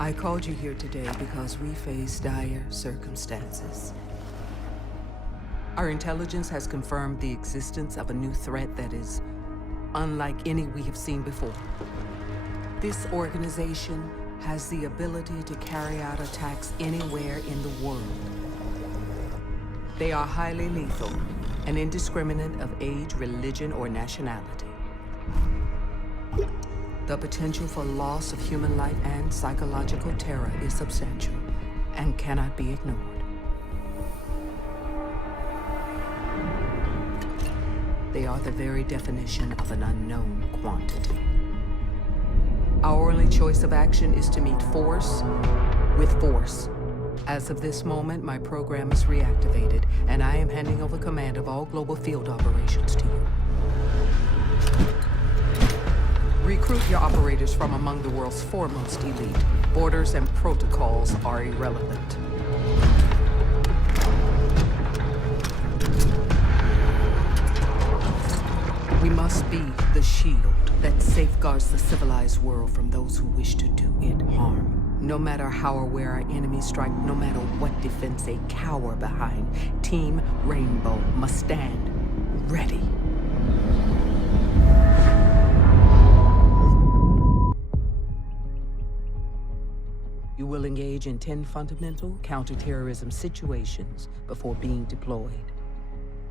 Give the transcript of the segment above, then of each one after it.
I called you here today because we face dire circumstances. Our intelligence has confirmed the existence of a new threat that is unlike any we have seen before. This organization has the ability to carry out attacks anywhere in the world. They are highly lethal and indiscriminate of age, religion, or nationality. The potential for loss of human life and psychological terror is substantial and cannot be ignored. They are the very definition of an unknown quantity. Our only choice of action is to meet force with force. As of this moment, my program is reactivated, and I am handing over command of all global field operations to you. Recruit your operators from among the world's foremost elite. Borders and protocols are irrelevant. We must be the shield that safeguards the civilized world from those who wish to do it harm. No matter how or where our enemies strike, no matter what defense they cower behind, Team Rainbow must stand ready. You will engage in 10 fundamental counterterrorism situations before being deployed.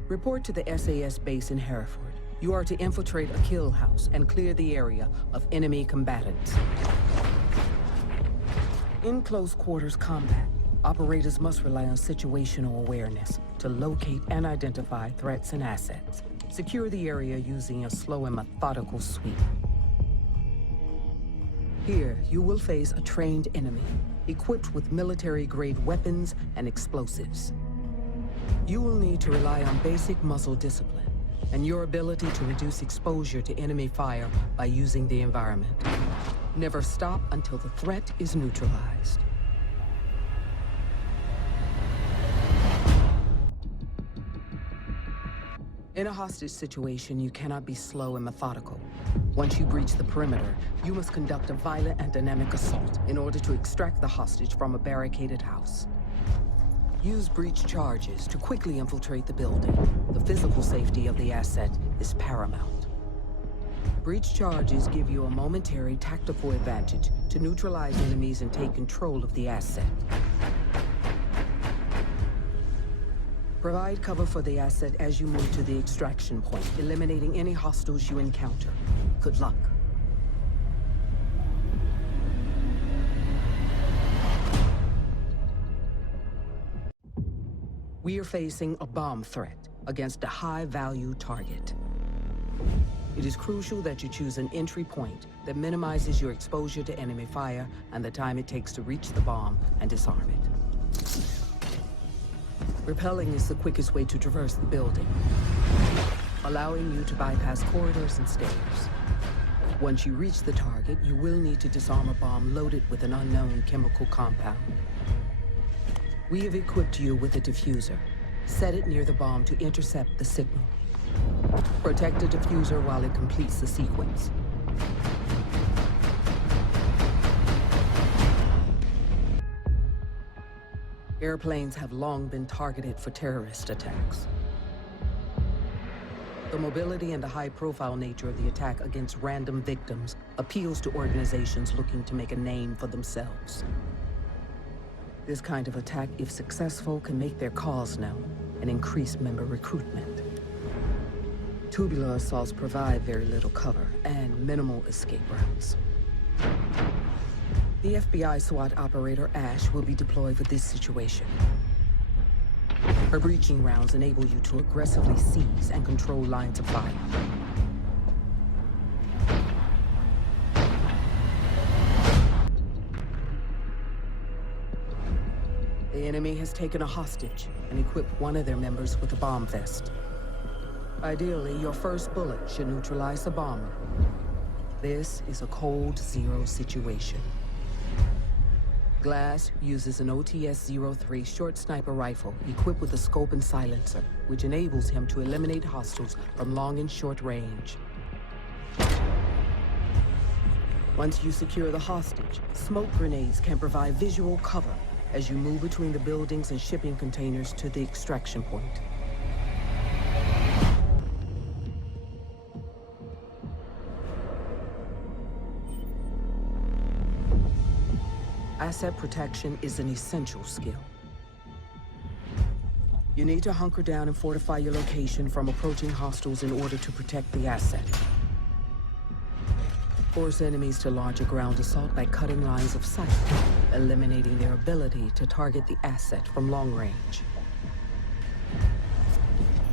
Report to the SAS base in Hereford. You are to infiltrate a kill house and clear the area of enemy combatants. In close quarters combat, operators must rely on situational awareness to locate and identify threats and assets. Secure the area using a slow and methodical sweep. Here, you will face a trained enemy, equipped with military-grade weapons and explosives. You will need to rely on basic muscle discipline and your ability to reduce exposure to enemy fire by using the environment. Never stop until the threat is neutralized. In a hostage situation, you cannot be slow and methodical. Once you breach the perimeter, you must conduct a violent and dynamic assault in order to extract the hostage from a barricaded house. Use breach charges to quickly infiltrate the building. The physical safety of the asset is paramount. Breach charges give you a momentary tactical advantage to neutralize enemies and take control of the asset. Provide cover for the asset as you move to the extraction point, eliminating any hostiles you encounter. Good luck. We are facing a bomb threat against a high-value target. It is crucial that you choose an entry point that minimizes your exposure to enemy fire and the time it takes to reach the bomb and disarm it. Rappelling is the quickest way to traverse the building, allowing you to bypass corridors and stairs. Once you reach the target, you will need to disarm a bomb loaded with an unknown chemical compound. We have equipped you with a diffuser. Set it near the bomb to intercept the signal. Protect the diffuser while it completes the sequence. Airplanes have long been targeted for terrorist attacks. The mobility and the high-profile nature of the attack against random victims appeals to organizations looking to make a name for themselves. This kind of attack, if successful, can make their cause known and increase member recruitment. Tubular assaults provide very little cover and minimal escape routes. The FBI SWAT operator Ash will be deployed for this situation. Her breaching rounds enable you to aggressively seize and control lines of fire. The enemy has taken a hostage and equipped one of their members with a bomb vest. Ideally, your first bullet should neutralize the bomber. This is a cold zero situation. Glass uses an OTS-03 short sniper rifle equipped with a scope and silencer, which enables him to eliminate hostiles from long and short range. Once you secure the hostage, smoke grenades can provide visual cover as you move between the buildings and shipping containers to the extraction point. Asset protection is an essential skill. You need to hunker down and fortify your location from approaching hostiles in order to protect the asset. Force enemies to launch a ground assault by cutting lines of sight, eliminating their ability to target the asset from long range.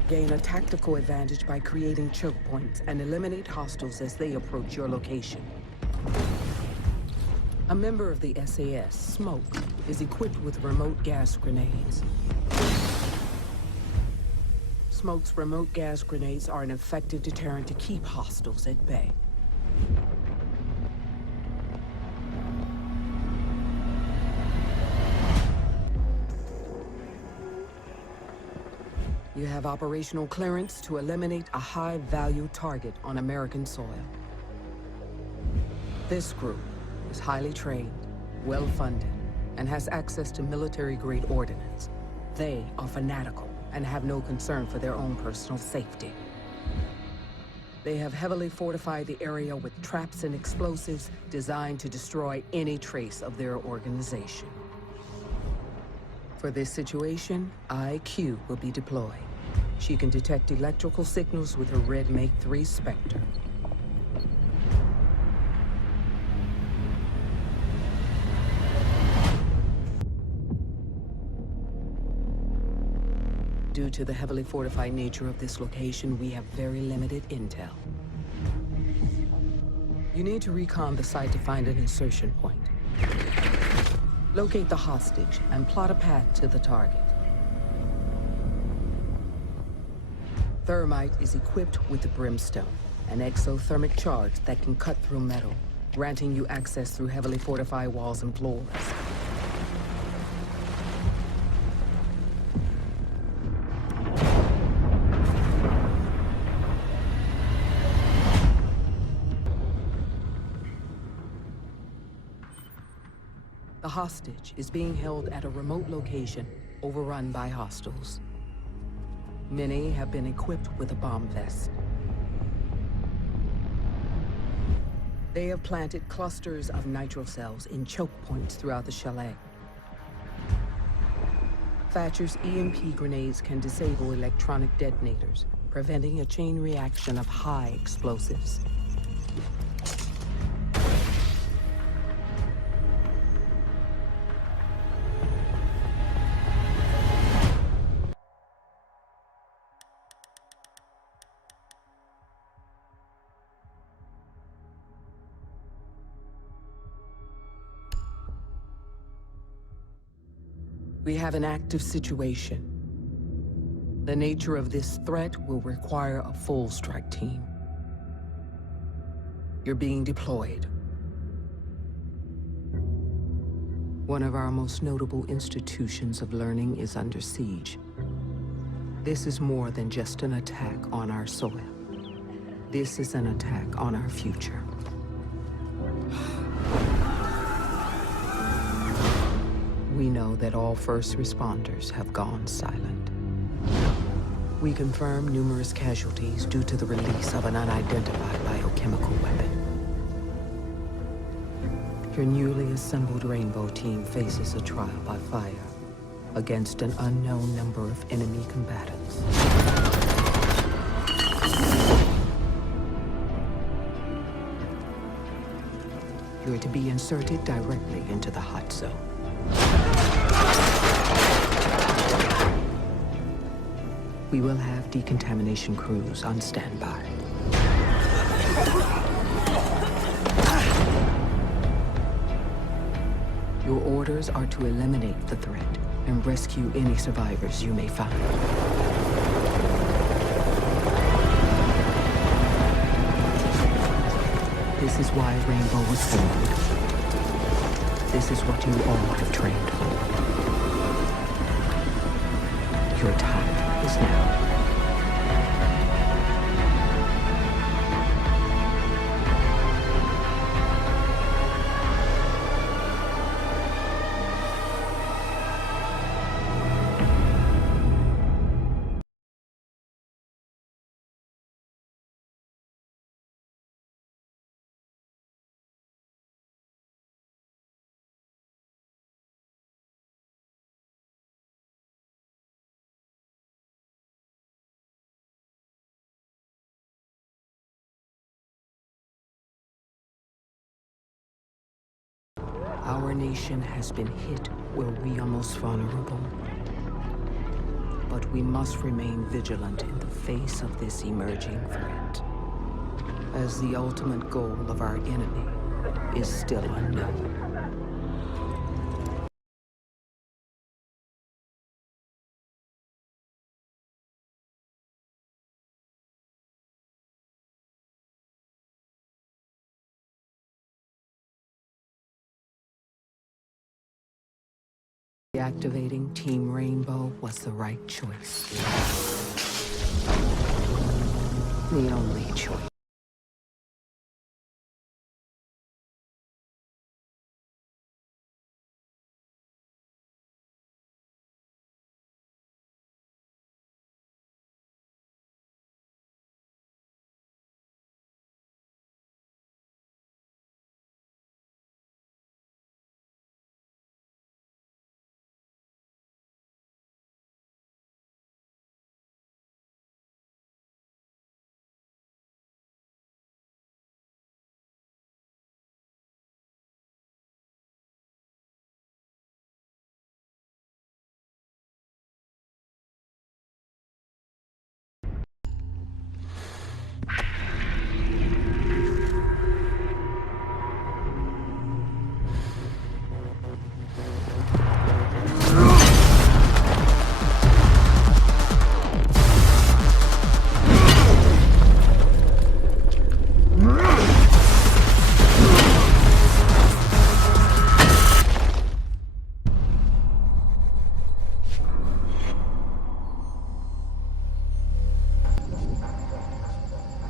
Gain a tactical advantage by creating choke points and eliminate hostiles as they approach your location. A member of the SAS, Smoke, is equipped with remote gas grenades. Smoke's remote gas grenades are an effective deterrent to keep hostiles at bay. You have operational clearance to eliminate a high-value target on American soil. This group is highly trained, well-funded, and has access to military-grade ordnance. They are fanatical and have no concern for their own personal safety. They have heavily fortified the area with traps and explosives designed to destroy any trace of their organization. For this situation, IQ will be deployed. She can detect electrical signals with her red Make-3 Spectre. Due to the heavily fortified nature of this location, we have very limited intel. You need to recon the site to find an insertion point. Locate the hostage and plot a path to the target. Thermite is equipped with the Brimstone, an exothermic charge that can cut through metal, granting you access through heavily fortified walls and floors. The hostage is being held at a remote location overrun by hostiles. Many have been equipped with a bomb vest. They have planted clusters of nitro cells in choke points throughout the chalet. Thatcher's EMP grenades can disable electronic detonators, preventing a chain reaction of high explosives. We have an active situation. The nature of this threat will require a full strike team. You're being deployed. One of our most notable institutions of learning is under siege. This is more than just an attack on our soil. This is an attack on our future. We know that all first responders have gone silent. We confirm numerous casualties due to the release of an unidentified biochemical weapon. Your newly assembled Rainbow team faces a trial by fire against an unknown number of enemy combatants. You're to be inserted directly into the hot zone. We will have decontamination crews on standby. Your orders are to eliminate the threat and rescue any survivors you may find. This is why Rainbow was formed. This is what you all have trained for. Your time is now. Our nation has been hit where we are most vulnerable. But we must remain vigilant in the face of this emerging threat, as the ultimate goal of our enemy is still unknown. Deactivating Team Rainbow was the right choice. The only choice.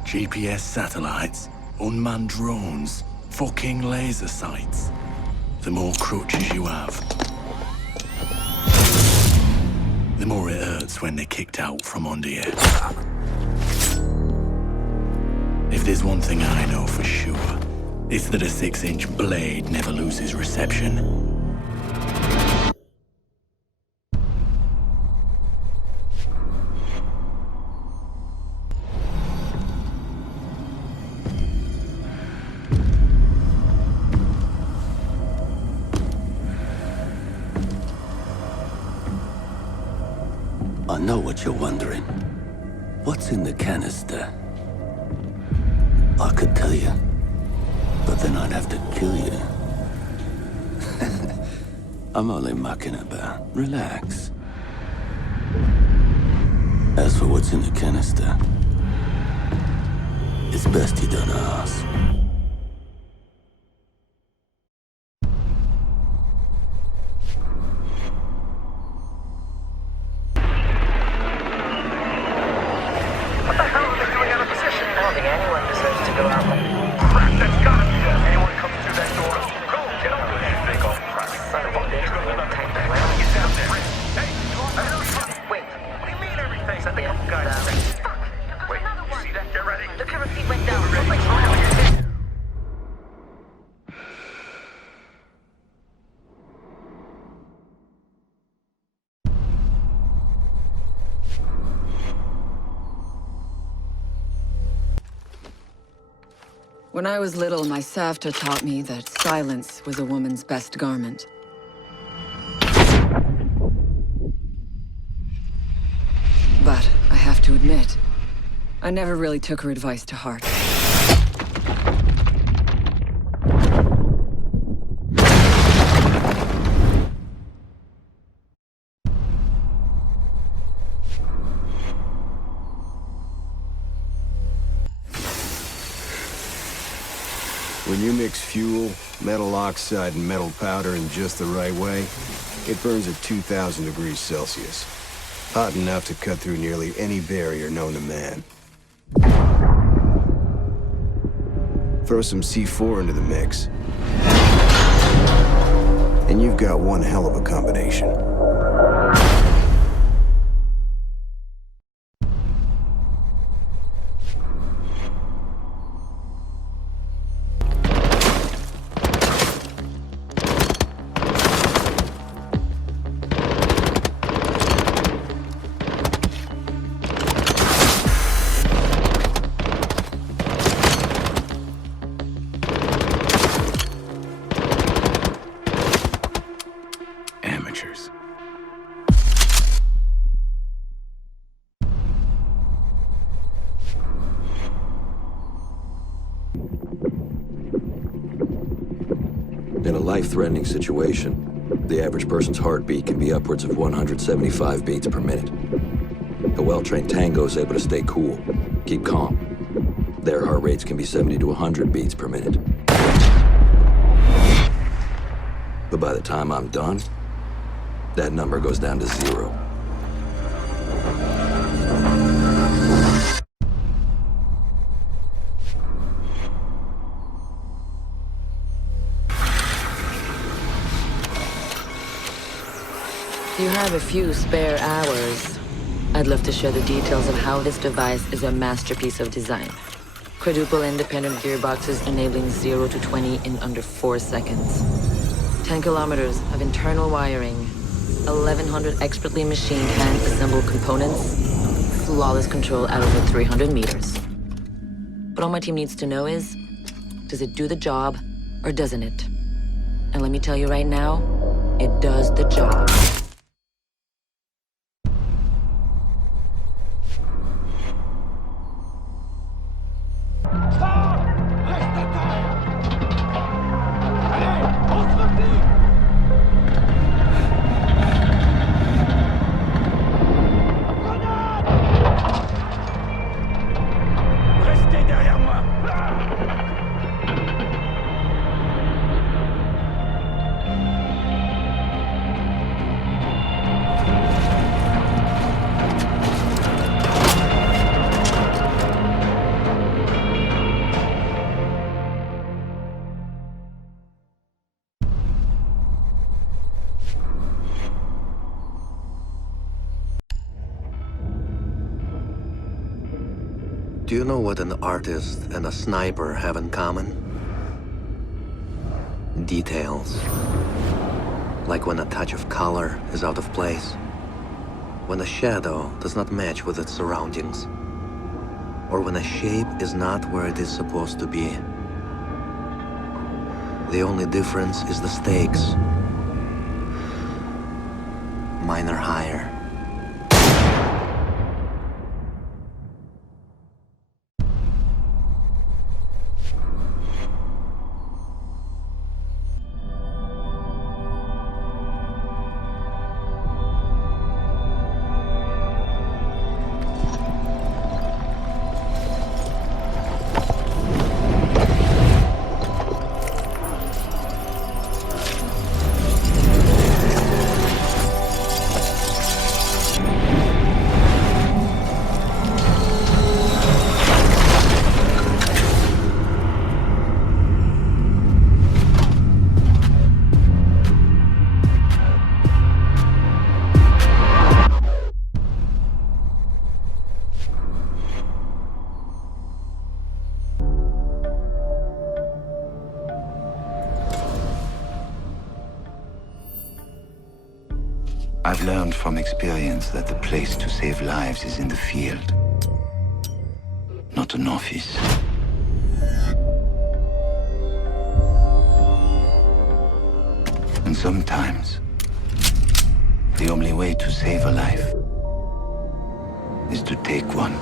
GPS satellites, unmanned drones, fucking laser sights. The more crutches you have, the more it hurts when they're kicked out from under you. If there's one thing I know for sure, it's that a 6-inch blade never loses reception. I know what you're wondering. What's in the canister? I could tell you, but then I'd have to kill you. I'm only mucking about. Relax. As for what's in the canister, it's best you don't ask. When I was little, my Savta taught me that silence was a woman's best garment. But I have to admit, I never really took her advice to heart. When you mix fuel, metal oxide, and metal powder in just the right way, it burns at 2,000 degrees Celsius. Hot enough to cut through nearly any barrier known to man. Throw some C4 into the mix, and you've got one hell of a combination. In a life-threatening situation, the average person's heartbeat can be upwards of 175 beats per minute. A well-trained tango is able to stay cool, keep calm. Their heart rates can be 70 to 100 beats per minute. But by the time I'm done, that number goes down to 0. If you have a few spare hours, I'd love to share the details of how this device is a masterpiece of design. Quadruple independent gearboxes enabling 0 to 20 in under 4 seconds. 10 kilometers of internal wiring, 1,100 expertly machined hand-assembled components, flawless control at over 300 meters. What all my team needs to know is, does it do the job or doesn't it? And let me tell you right now, it does the job. Do you know what an artist and a sniper have in common? Details. Like when a touch of color is out of place. When a shadow does not match with its surroundings. Or when a shape is not where it is supposed to be. The only difference is the stakes. Mine are higher. I've learned from experience that the place to save lives is in the field, not an office. And sometimes, the only way to save a life is to take one.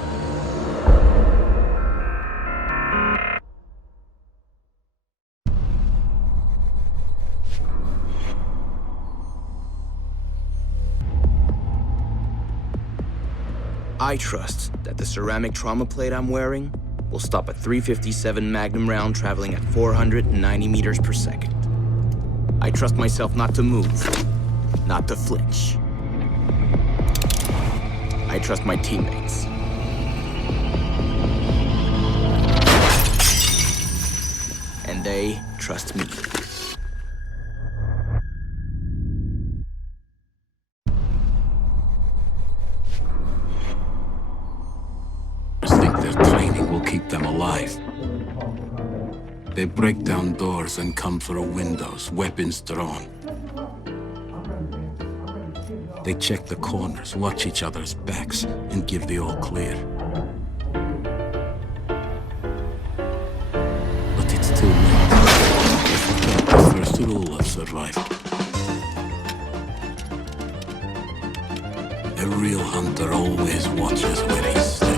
I trust that the ceramic trauma plate I'm wearing will stop a .357 Magnum round traveling at 490 meters per second. I trust myself not to move, not to flinch. I trust my teammates. And they trust me. Keep them alive. They break down doors and come through windows, weapons drawn. They check the corners, watch each other's backs, and give the all clear. But it's too late. The first rule of survival. A real hunter always watches where he steps.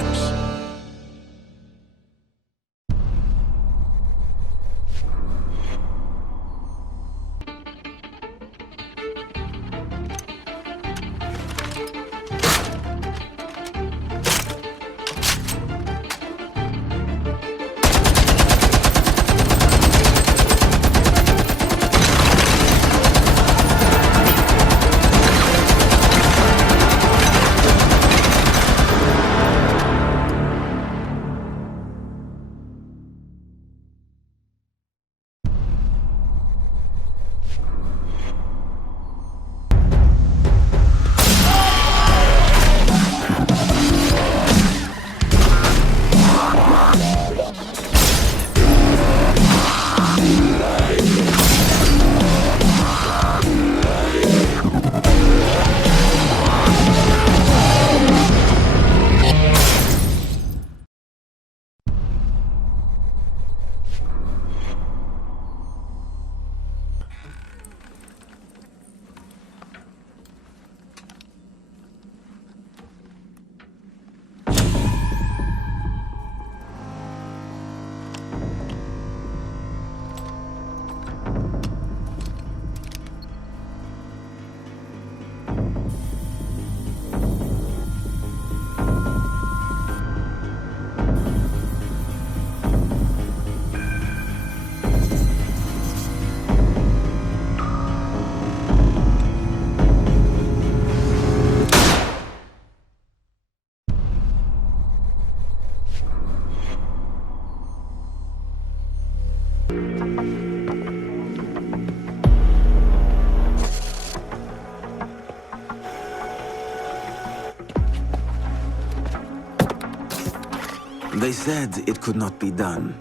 They said it could not be done.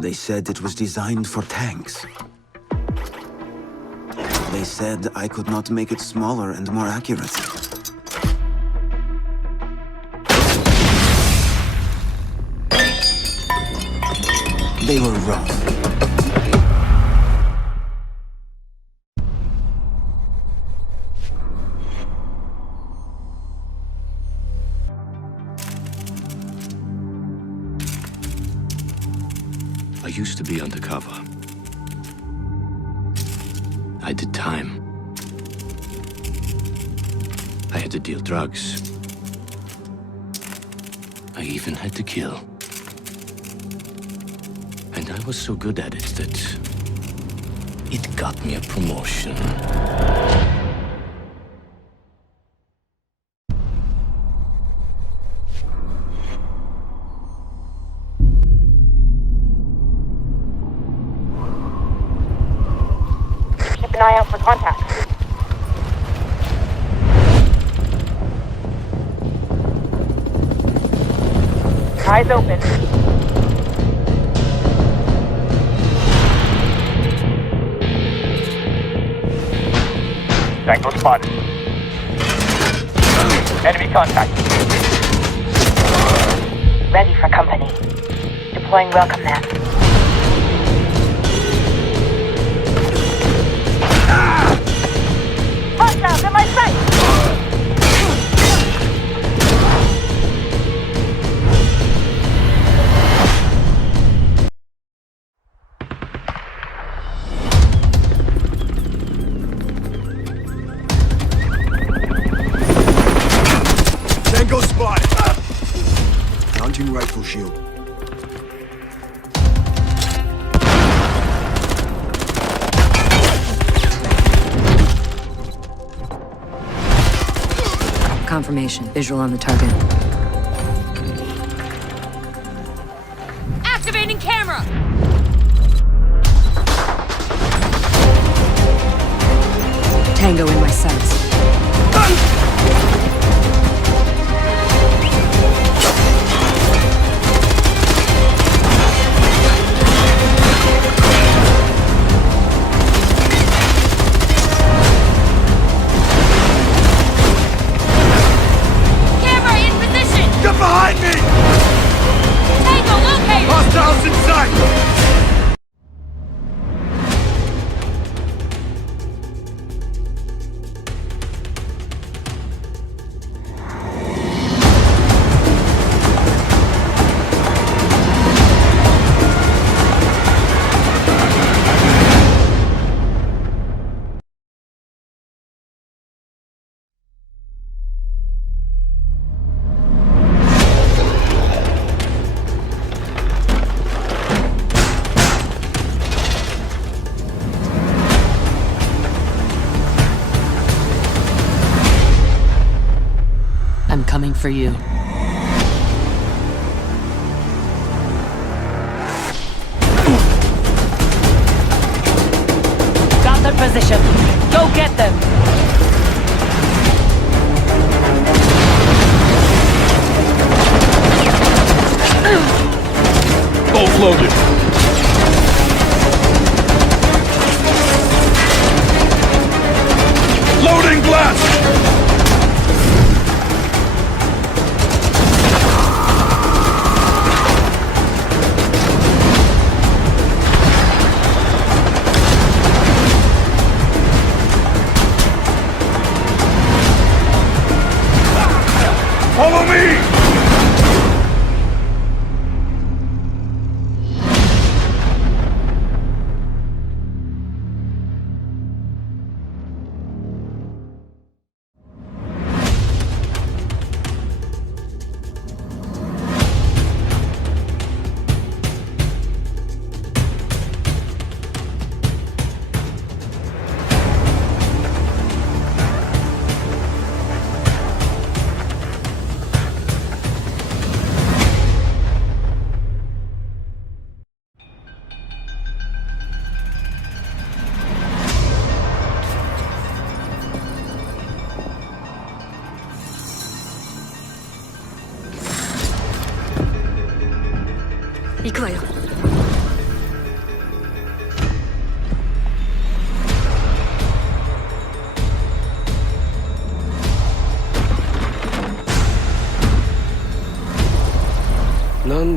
They said it was designed for tanks. They said I could not make it smaller and more accurate. They were wrong. I used to be undercover. I did time. I had to deal drugs. I even had to kill. And I was so good at it that it got me a promotion. Keep an eye out for contact. Eyes open. Tango spotted. Enemy contact. Ready for company. Deploying welcome mat. Hostiles in my sight! Tango spotted! Mounting rifle shield. Confirmation. Visual on the target. Activating camera! Tango in my sights. Get behind me! Tango located! Hostiles in sight! I'm coming for you. Got their position. Go get them! Bolt loaded. Loading blast! Follow me!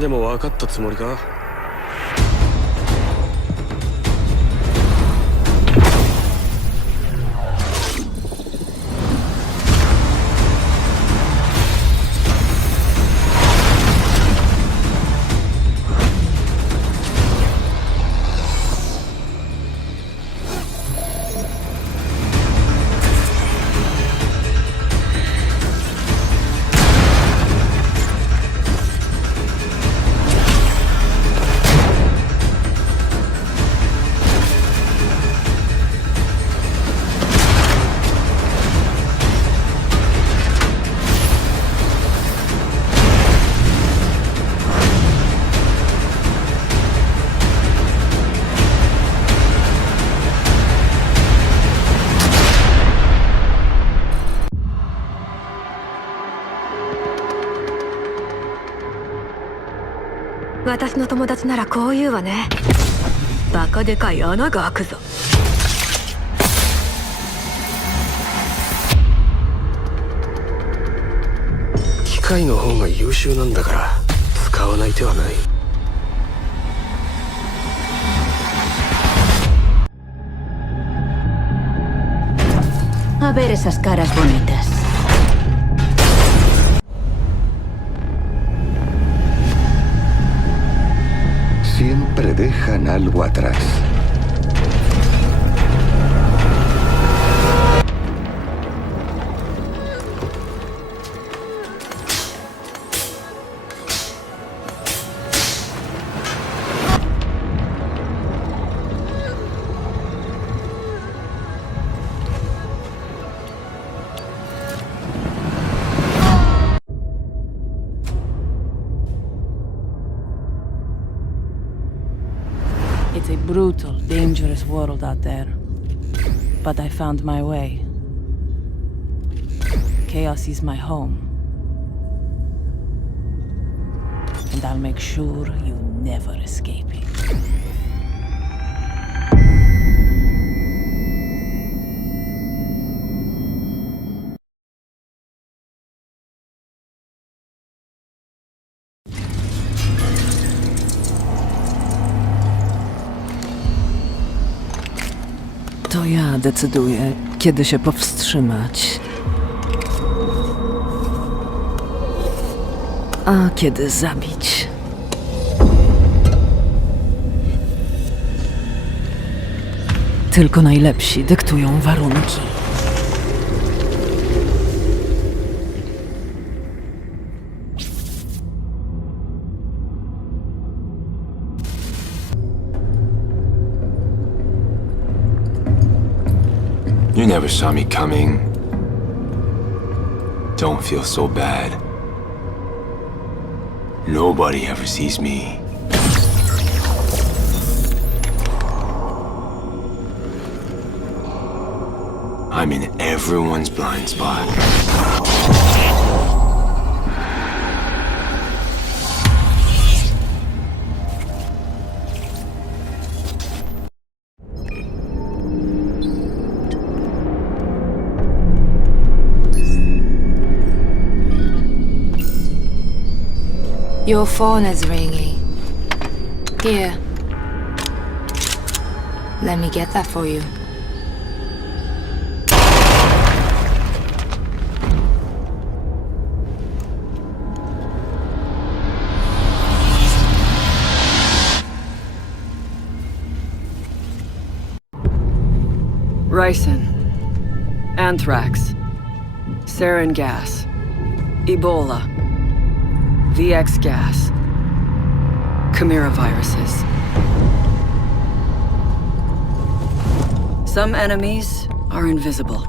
でも分かったつもりか？私の友達ならこう言うわね。バカでかい穴が開くぞ。機械の方が優秀なんだから使わない手はない。A ver esas caras bonitas. Siempre dejan algo atrás. It's a brutal, dangerous world out there. But I found my way. Chaos is my home. And I'll make sure you never escape it. To ja decyduję, kiedy się powstrzymać, a kiedy zabić. Tylko najlepsi dyktują warunki. You never saw me coming. Don't feel so bad. Nobody ever sees me. I'm in everyone's blind spot. Your phone is ringing. Here. Let me get that for you. Ricin. Anthrax. Sarin gas. Ebola. VX gas. Chimera viruses. Some enemies are invisible.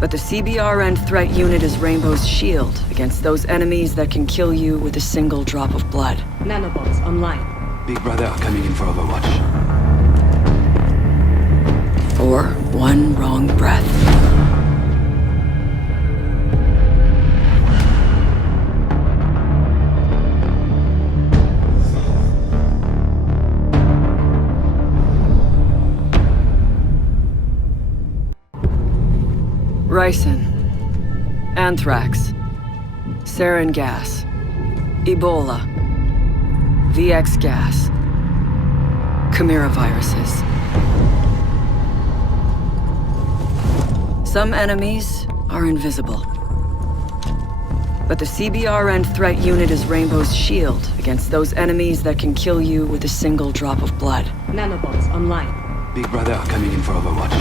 But the CBRN threat unit is Rainbow's shield against those enemies that can kill you with a single drop of blood. Nanobots online. Big Brother are coming in for Overwatch. Or one wrong breath. Ricin. Anthrax. Sarin gas. Ebola. VX gas. Chimera viruses. Some enemies are invisible. But the CBRN threat unit is Rainbow's shield against those enemies that can kill you with a single drop of blood. Nanobots online. Big Brother are coming in for Overwatch.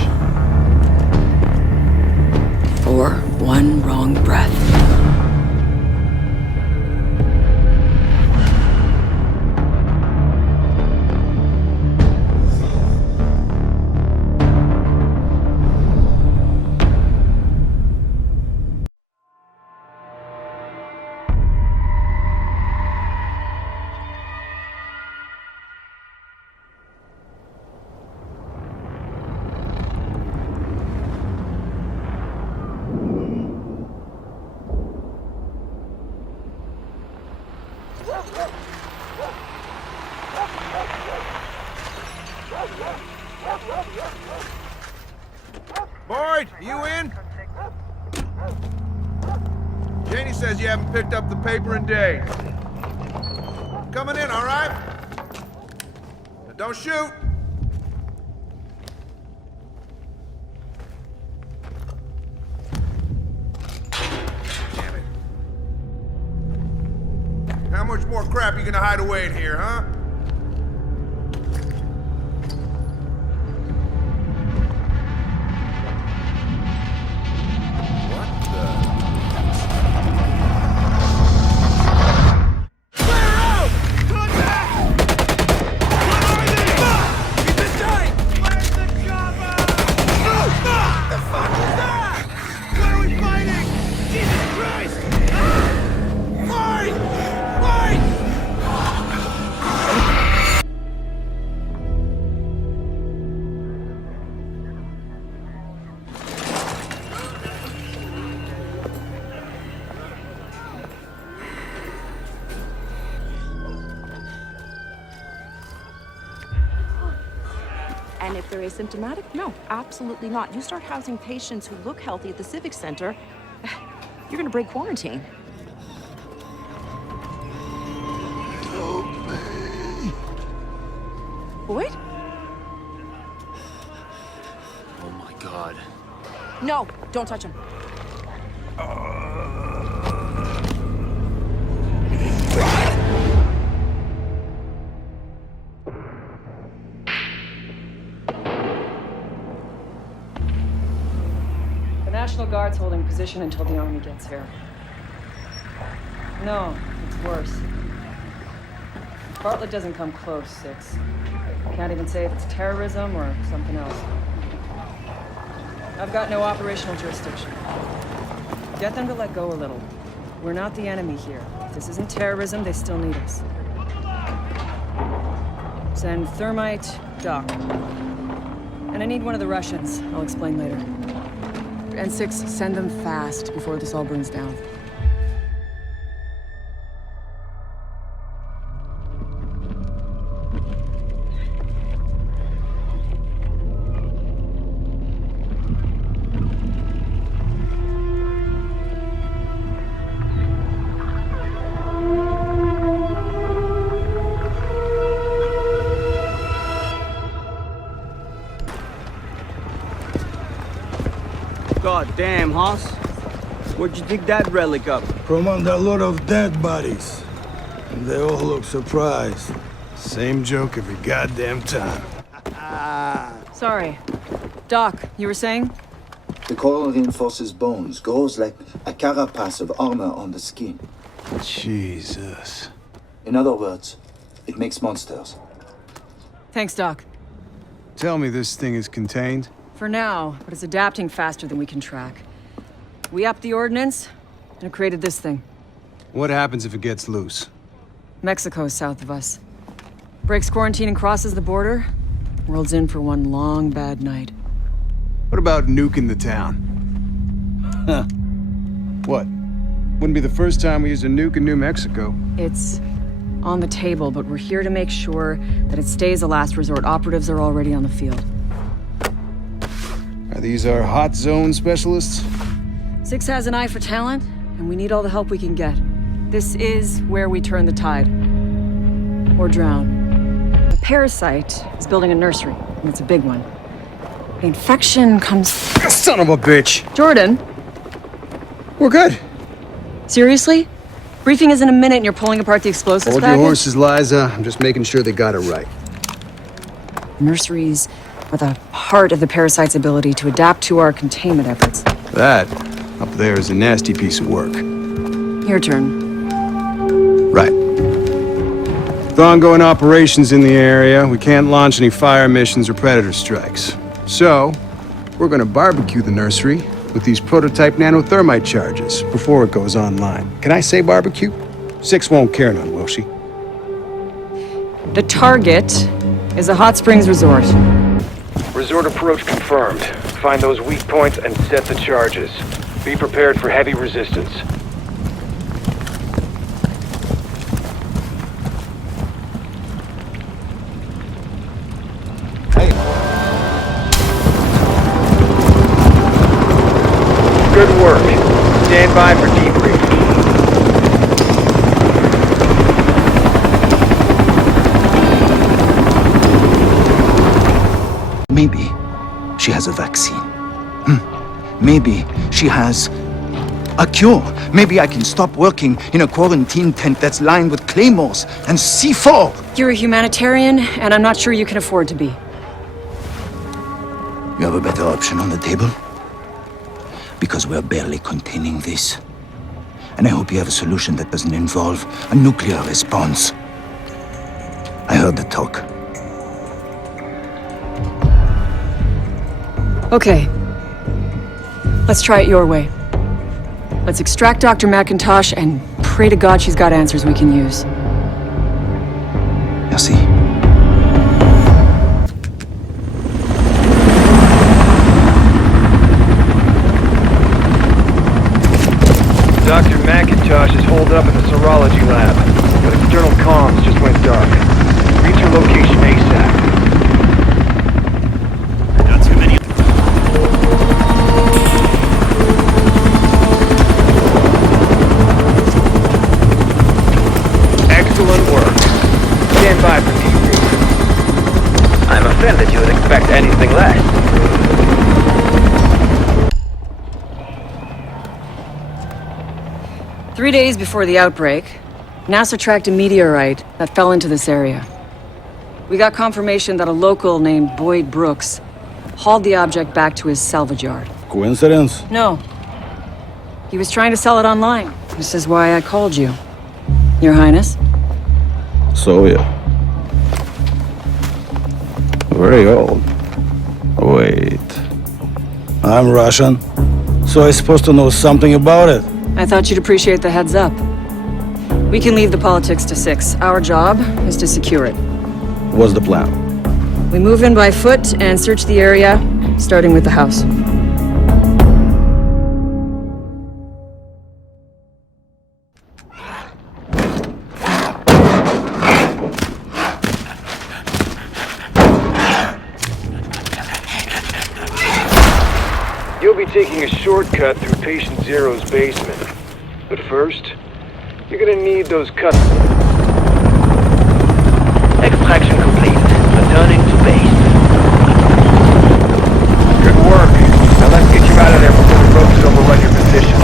For one wrong breath. Boyd, you in? Janie says you haven't picked up the paper in days. Coming in, all right? Now don't shoot. Damn it. How much more crap you gonna hide away in here, huh? And if they're asymptomatic, no, absolutely not. You start housing patients who look healthy at the Civic Center, you're gonna break quarantine. Boyd? Oh my god. No, don't touch him. The National Guard's holding position until the army gets here. No, it's worse. Bartlett doesn't come close, Six. Can't even say if it's terrorism or something else. I've got no operational jurisdiction. Get them to let go a little. We're not the enemy here. If this isn't terrorism, they still need us. Send Thermite, Doc. And I need one of the Russians. I'll explain later. And Six, send them fast before this all burns down. God damn, Hoss. Where'd you dig that relic up? From under a lot of dead bodies. And they all look surprised. Same joke every goddamn time. Sorry. Doc, you were saying? The coral reinforces bones, grows like a carapace of armor on the skin. Jesus. In other words, it makes monsters. Thanks, Doc. Tell me this thing is contained? For now, but it's adapting faster than we can track. We upped the ordnance, and it created this thing. What happens if it gets loose? Mexico is south of us. Breaks quarantine and crosses the border. World's in for one long, bad night. What about nuking the town? Huh. What? Wouldn't be the first time we used a nuke in New Mexico. It's on the table, but we're here to make sure that it stays a last resort. Operatives are already on the field. Are these our hot zone specialists? Six has an eye for talent, and we need all the help we can get. This is where we turn the tide. Or drown. The parasite is building a nursery, and it's a big one. The infection comes... Son of a bitch! Jordan? We're good. Seriously? Briefing is in a minute and you're pulling apart the explosives Hold package? your horses, Liza. I'm just making sure they got it right. Nurseries are the heart of the parasite's ability to adapt to our containment efforts. That, up there, is a nasty piece of work. Your turn. Right. With ongoing operations in the area, we can't launch any fire missions or predator strikes. So, we're gonna barbecue the nursery with these prototype nanothermite charges before it goes online. Can I say barbecue? Six won't care none, will she? The target is a hot springs resort. Resort approach confirmed. Find those weak points and set the charges. Be prepared for heavy resistance. Good work. Stand by for debrief. Maybe she has a vaccine. Maybe she has a cure. Maybe I can stop working in a quarantine tent that's lined with claymores and C4. You're a humanitarian, and I'm not sure you can afford to be. You have a better option on the table? Because we're barely containing this. And I hope you have a solution that doesn't involve a nuclear response. I heard the talk. Okay. Let's try it your way. Let's extract Dr. McIntosh and pray to God she's got answers we can use. Merci. Dr. McIntosh is holed up in the serology lab, but external comms just went dark. Reach her location ASAP. Not too many. Excellent work. Stand by for debrief. I'm offended you would expect anything less. 3 days before the outbreak, NASA tracked a meteorite that fell into this area. We got confirmation that a local named Boyd Brooks hauled the object back to his salvage yard. Coincidence? No. He was trying to sell it online. This is why I called you. Your Highness? So, yeah. Very old. Wait. I'm Russian, so I'm supposed to know something about it. I thought you'd appreciate the heads up. We can leave the politics to 6. Our job is to secure it. What's the plan? We move in by foot and search the area, starting with the house. You'll be taking a shortcut through Patient Zero's basement. But first, you're gonna need those cuts. Extraction complete. Returning to base. Good work. Now let's get you out of there before the ropes overrun your position.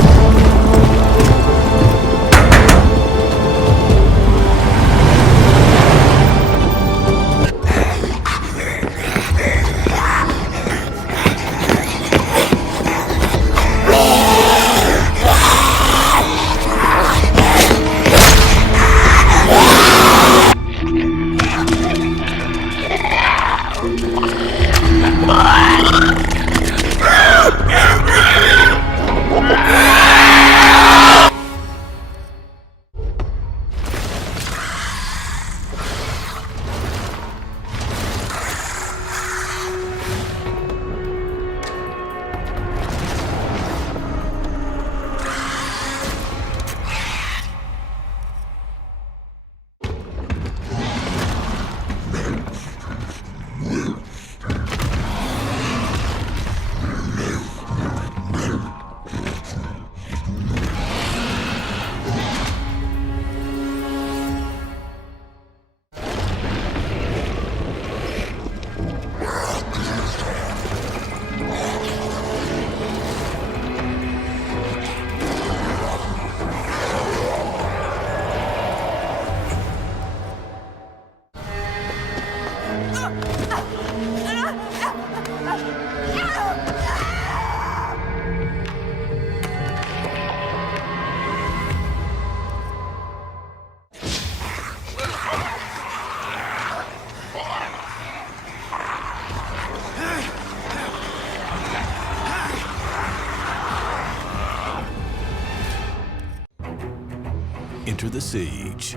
Enter the Siege,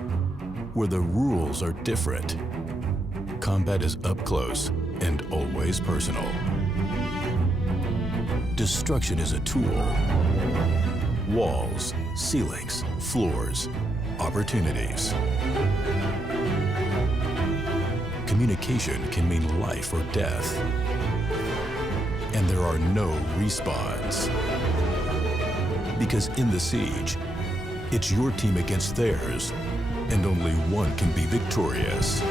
where the rules are different. Combat is up close and always personal. Destruction is a tool. Walls, ceilings, floors, opportunities. Communication can mean life or death. And there are no respawns. Because in the Siege, it's your team against theirs, and only one can be victorious.